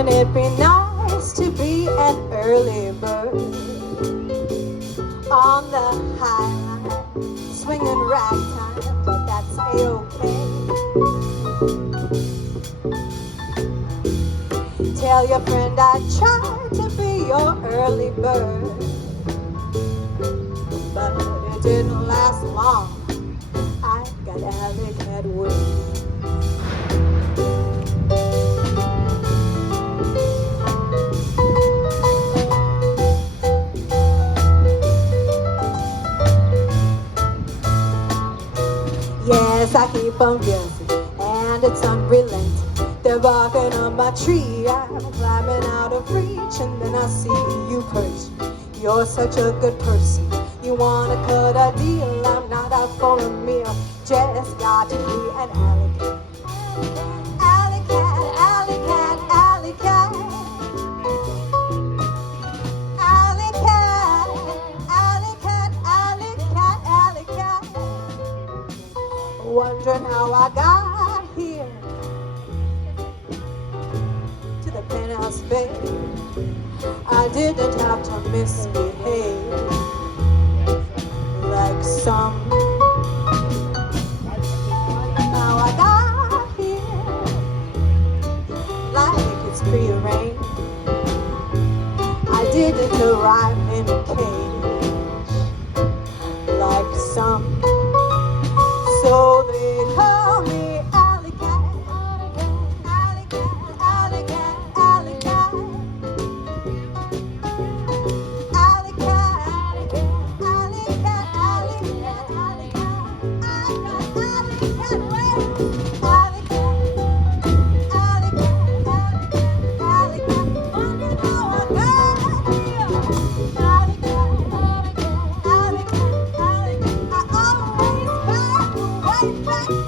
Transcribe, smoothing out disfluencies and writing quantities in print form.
Wouldn't it be nice to be an early bird on the high line, swinging ragtime, but that's a-okay. Tell your friend I tried to be your early bird, but it didn't last long. I got alley cat wings. Yes, I keep on guessing, and it's unrelenting. They're barking on my tree, I'm climbing out of reach, and then I see you perch. You're such a good person. You wanna cut a deal? I'm not out for a meal. Just got to be an alley cat. Alley cat, alley cat, alley cat. Alley cat, alley cat, alley cat, alley cat. Wondering how I got here to the penthouse, babe. I didn't have to misbehave like some. Now I got here like it's prearranged. I didn't arrive in a cage like some. So they call me alley cat, alley cat, alley cat, alley cat, alley cat, alley cat, alley cat, alley cat. I got alley cat wings, alley cat, alley cat, alley cat. Wonder how I got here, alley cat, alley cat, alley cat. I always find a way back.